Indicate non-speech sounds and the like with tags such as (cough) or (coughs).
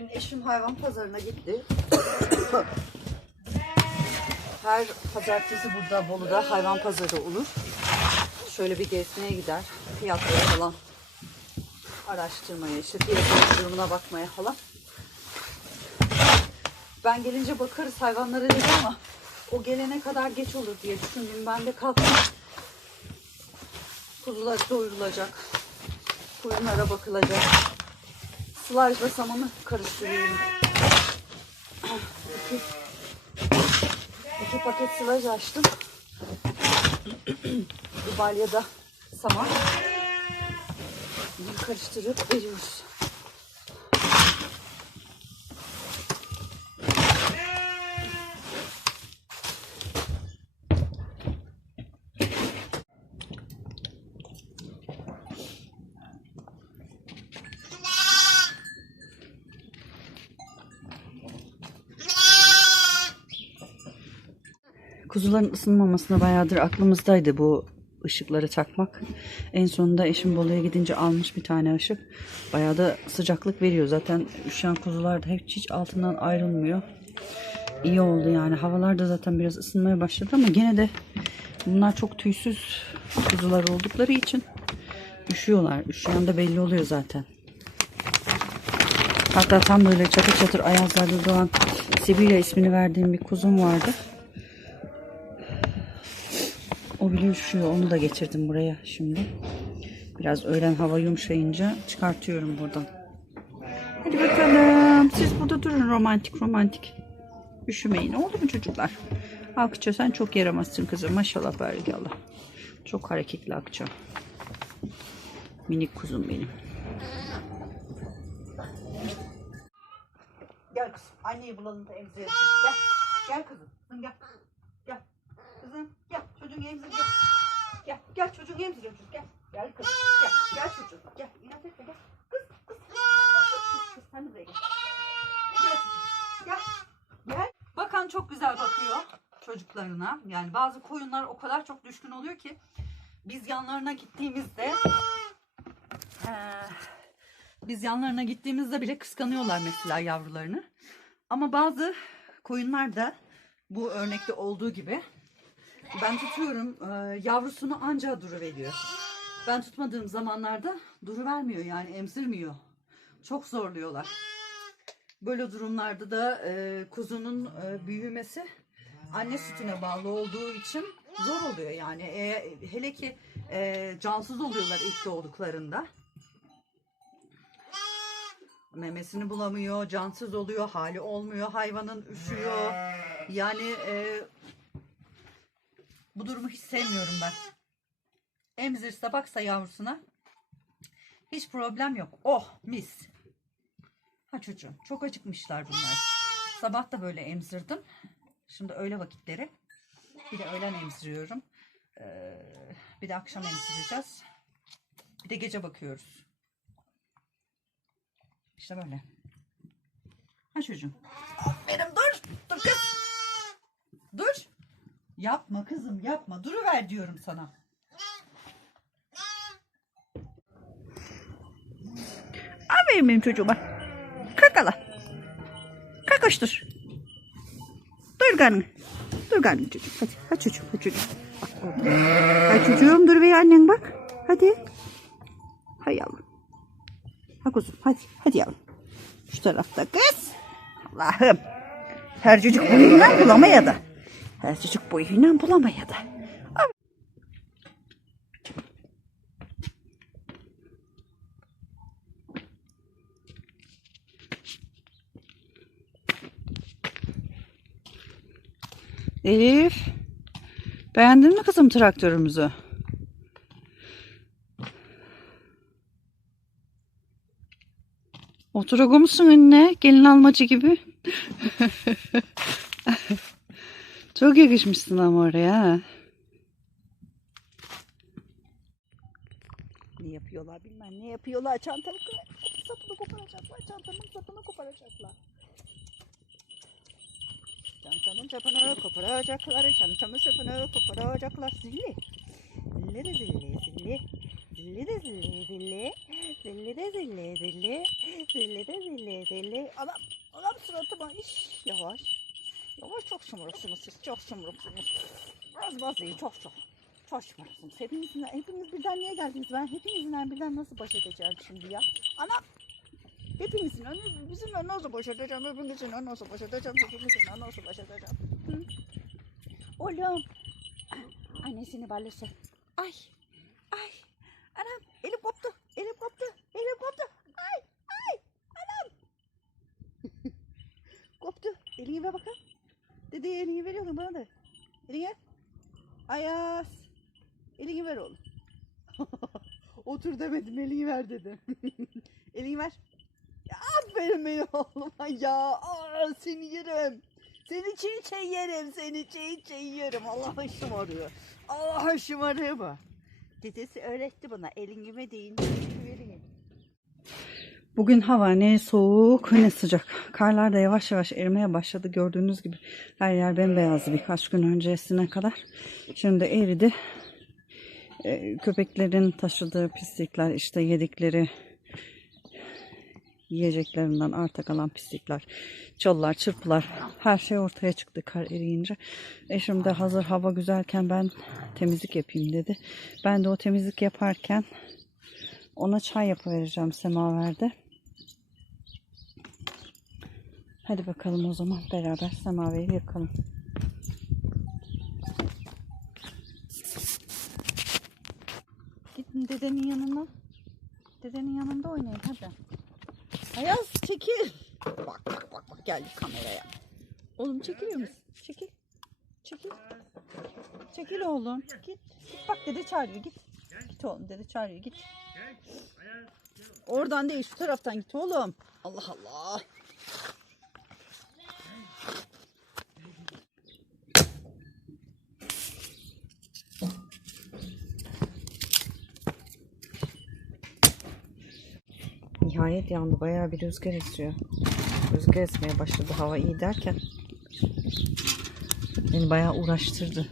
Bugün eşim hayvan pazarına gitti. (coughs) Her pazartesi burada Bolu'da hayvan pazarı olur. Şöyle bir gezmeye gider. Fiyatları falan araştırmaya, işte fiyatın durumuna bakmaya falan. Ben gelince bakarız hayvanlara dedi ama o gelene kadar geç olur diye düşündüm. Ben de kalktım. Kuzular doyurulacak. Koyunlara bakılacak. Sılajla samanı karıştırıyorum. İki, iki paket sılaj açtım. Bir balyada saman. Bunu karıştırıp veriyoruz. Kuzuların ısınmamasına bayağıdır aklımızdaydı bu ışıkları takmak. En sonunda eşim Bolu'ya gidince almış bir tane ışık. Bayağı da sıcaklık veriyor. Zaten üşüyen kuzular da hiç, hiç altından ayrılmıyor. İyi oldu yani. Havalar da zaten biraz ısınmaya başladı ama gene de bunlar çok tüysüz kuzular oldukları için üşüyorlar. Üşüyen de belli oluyor zaten. Hatta tam böyle çatır çatır ayazlarda doğan Sibirya ismini verdiğim bir kuzum vardı. O bile üşüyor. Onu da getirdim buraya şimdi. Biraz öğlen hava yumuşayınca çıkartıyorum buradan. Hadi bakalım. Siz burada durun romantik romantik. Üşümeyin. Oldu mu çocuklar? Akça sen çok yaramazsın kızım. Maşallah barikallah. Çok hareketli Akça. Minik kuzum benim. Gel kızım. Anneyi bulalım da emzirelim. Gel. Gel kızım. Gel. Gel. Kızım. Çocuğun emzir gel. Gel. Gel çocuğun emziriyor çocuk. Gel. Gel kızım. Gel. Gel çocuğum. Gel. İnat etme gel. Kız. Kız. Kız. Kız. Sen buraya gel. Gel. Gel. Gel. Bakan çok güzel bakıyor çocuklarına. Yani bazı koyunlar o kadar çok düşkün oluyor ki biz yanlarına gittiğimizde eee, biz yanlarına gittiğimizde bile kıskanıyorlar mesela yavrularını. Ama bazı koyunlar da bu örnekte olduğu gibi ben tutuyorum e, yavrusunu anca duru veriyor. Ben tutmadığım zamanlarda duru vermiyor yani emzirmiyor. Çok zorluyorlar. Böyle durumlarda da e, kuzunun e, büyümesi anne sütüne bağlı olduğu için zor oluyor yani. E, hele ki e, cansız oluyorlar ilk doğduklarında memesini bulamıyor, cansız oluyor, hali olmuyor, hayvanın üşüyor. Yani e, bu durumu hiç sevmiyorum ben. Emzirse baksa yavrusuna hiç problem yok. Oh mis. Ha çocuğum çok acıkmışlar bunlar. Sabah da böyle emzirdim. Şimdi öğle vakitleri. Bir de öğlen emziriyorum. Ee, bir de akşam emzireceğiz. Bir de gece bakıyoruz. İşte böyle. Ha çocuğum. Aferin dur. Dur kız. Dur. Yapma kızım yapma. Duruver diyorum sana. Aferin benim çocuğuma. Kakala. Kakıştır. Dur karnını. Dur karnını çocuğum. Hadi. Hadi çocuğum. Hadi çocuğum. Bak. Hadi çocuğum dur be annen bak. Hadi. Hay yavrum. Ha kuzum hadi. Hadi yavrum. Şu tarafta kız. Allah'ım. Her çocuk boyuyla bulamaya da. Çocuk boyuyla bulamaya da. Al. Elif. Beğendin mi kızım traktörümüzü? Oturago musun anne? Gelin almacı gibi. (laughs) Çok yakışmışsın ama oraya. Ne yapıyorlar bilmem ne yapıyorlar. Çantamı sapını koparacaklar. Çantamın sapını koparacaklar. Çantamın sapını koparacaklar. Çantamın sapını koparacaklar. Zilli. Zilli zilli zilli. zilli de zilli zilli. Zilli de zilli zilli. Zilli de zilli zilli. Anam, anam suratıma iş. Yavaş. Yavaş çok şımarıksınız siz. Çok şımarıksınız. Az baz değil çok çok. Çok şımarıksınız. Hepinizin, hepiniz birden niye geldiniz? Ben hepinizden birden nasıl baş edeceğim şimdi ya? Anam. Hepinizin önü, bizimle nasıl baş edeceğim? Hepinizin önü nasıl baş edeceğim? Hepinizin önü nasıl baş edeceğim? Hı? Oğlum. Annesini ballısı. Ay. Ay. Anam elim koptu. Elim koptu. Elim koptu. Ay. Ay. Anam. (laughs) koptu. Elini ver Dedeye elini veriyorum bana da. Elini ver. Ayaz. Elini ver oğlum. (laughs) Otur demedim elini ver dedim. (laughs) elini ver. Ya aferin benim oğluma ya. Aa, seni yerim. Seni çiğ çiğ yerim. Seni çiğ çiğ yerim. Allah şımarıyor. Allah şımarıyor bu. Dedesi öğretti bana. Elini deyin. Verin. Bugün hava ne soğuk ne sıcak. Karlar da yavaş yavaş erimeye başladı. Gördüğünüz gibi her yer bembeyazdı birkaç gün öncesine kadar. Şimdi eridi. Ee, köpeklerin taşıdığı pislikler işte yedikleri yiyeceklerinden arta kalan pislikler, çalılar, çırpılar her şey ortaya çıktı kar eriyince. Eşim de hazır hava güzelken ben temizlik yapayım dedi. Ben de o temizlik yaparken ona çay yapıvereceğim semaverde. Hadi bakalım o zaman beraber semaveri yakalım. Gidin dedenin yanına. Dedenin yanında oynayın hadi. Ayaz çekil. Bak bak bak bak geldi kameraya. Oğlum çekiliyor musun? Çekil. Çekil. Çekil oğlum. Git. Git bak dede çağırıyor git. Git oğlum dede çağırıyor git. Oradan değil şu taraftan git oğlum. Allah Allah. Nihayet yandı. Bayağı bir rüzgar esiyor. Rüzgar esmeye başladı hava iyi derken beni bayağı uğraştırdı.